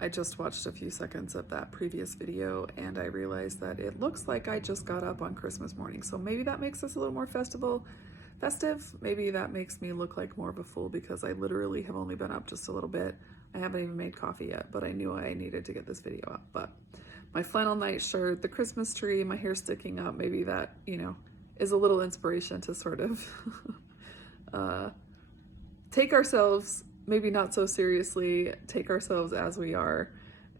I just watched a few seconds of that previous video and I realized that it looks like I just got up on Christmas morning. So maybe that makes this a little more festive. Maybe that makes me look like more of a fool because I literally have only been up just a little bit. I haven't even made coffee yet, but I knew I needed to get this video up. But my flannel nightshirt, the Christmas tree, my hair sticking up, maybe that, is a little inspiration to sort of take ourselves maybe not so seriously, take ourselves as we are,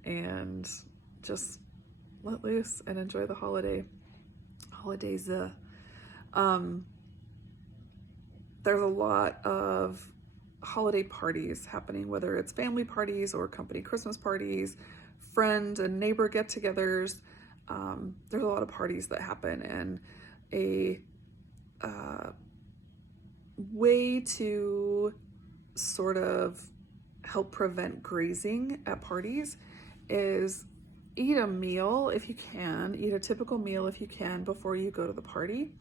and just let loose and enjoy the holidays. There's a lot of holiday parties happening, whether it's family parties or company Christmas parties, friend and neighbor get-togethers. There's a lot of parties that happen, and a way to sort of help prevent grazing at parties is eat a meal if you can, eat a typical meal if you can before you go to the party.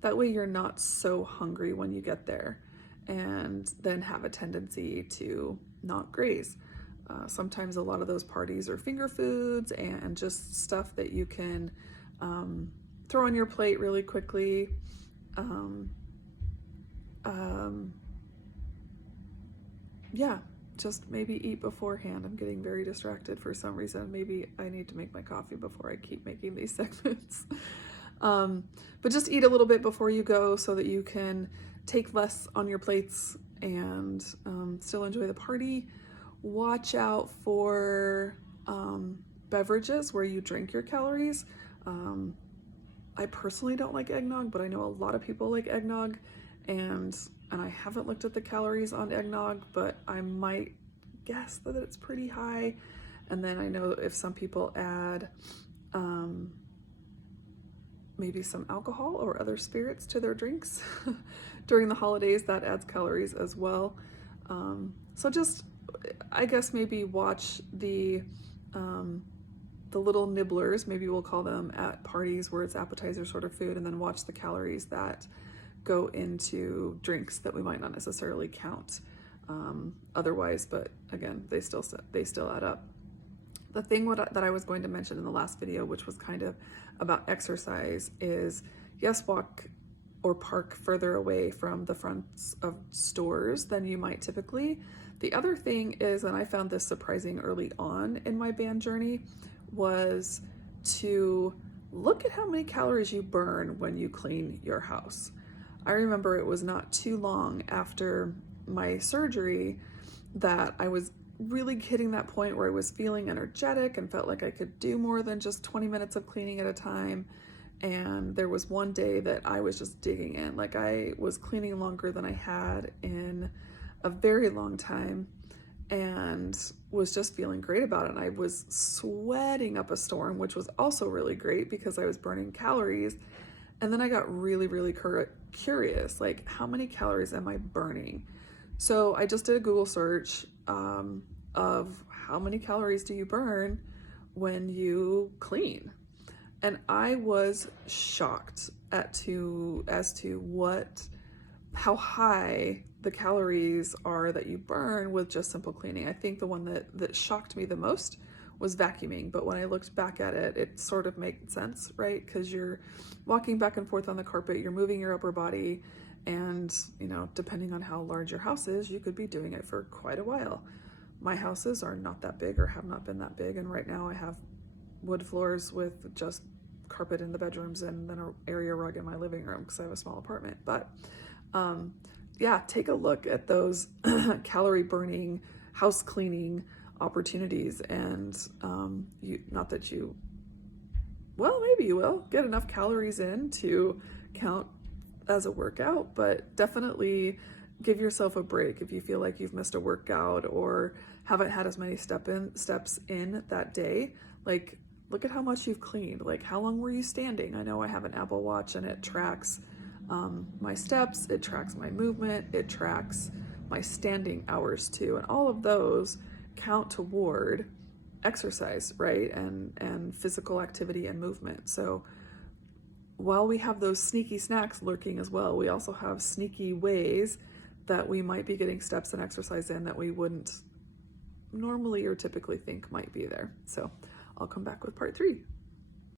That way you're not so hungry when you get there and then have a tendency to not graze. Sometimes a lot of those parties are finger foods and just stuff that you can throw on your plate really quickly. Yeah, just maybe eat beforehand. I'm getting very distracted for some reason. Maybe I need to make my coffee before I keep making these segments. But just eat a little bit before you go so that you can take less on your plates and still enjoy the party. Watch out for beverages where you drink your calories. I personally don't like eggnog, but I know a lot of people like eggnog, and I haven't looked at the calories on eggnog, but I might guess that it's pretty high. And then I know if some people add maybe some alcohol or other spirits to their drinks during the holidays, that adds calories as well. So just, I guess maybe watch the little nibblers, maybe we'll call them, at parties where it's appetizer sort of food, and then watch the calories that go into drinks that we might not necessarily count otherwise, but again, they still add up. The thing that I was going to mention in the last video, which was kind of about exercise, is yes, walk or park further away from the fronts of stores than you might typically. The other thing is, and I found this surprising early on in my band journey, was to look at how many calories you burn when you clean your house. I remember it was not too long after my surgery that I was really hitting that point where I was feeling energetic and felt like I could do more than just 20 minutes of cleaning at a time. And there was one day that I was just digging in. Like, I was cleaning longer than I had in a very long time and was just feeling great about it. And I was sweating up a storm, which was also really great because I was burning calories. And then I got really, really curious, like, how many calories am I burning? So I just did a Google search of how many calories do you burn when you clean? And I was shocked as to how high the calories are that you burn with just simple cleaning. I think the one that shocked me the most was vacuuming, but when I looked back at it, it sort of made sense, right? Because you're walking back and forth on the carpet, you're moving your upper body, and depending on how large your house is, you could be doing it for quite a while. My houses are not that big or have not been that big, and right now I have wood floors with just carpet in the bedrooms and then an area rug in my living room because I have a small apartment. But yeah, take a look at those calorie burning, house cleaning opportunities, and maybe you will get enough calories in to count as a workout, but definitely give yourself a break if you feel like you've missed a workout or haven't had as many steps in that day. Like, look at how much you've cleaned. Like, how long were you standing? I know I have an Apple Watch and it tracks my steps, it tracks my movement, it tracks my standing hours too, and all of those count toward exercise, right? And physical activity and movement. So while we have those sneaky snacks lurking as well, we also have sneaky ways that we might be getting steps and exercise in that we wouldn't normally or typically think might be there. So I'll come back with part 3.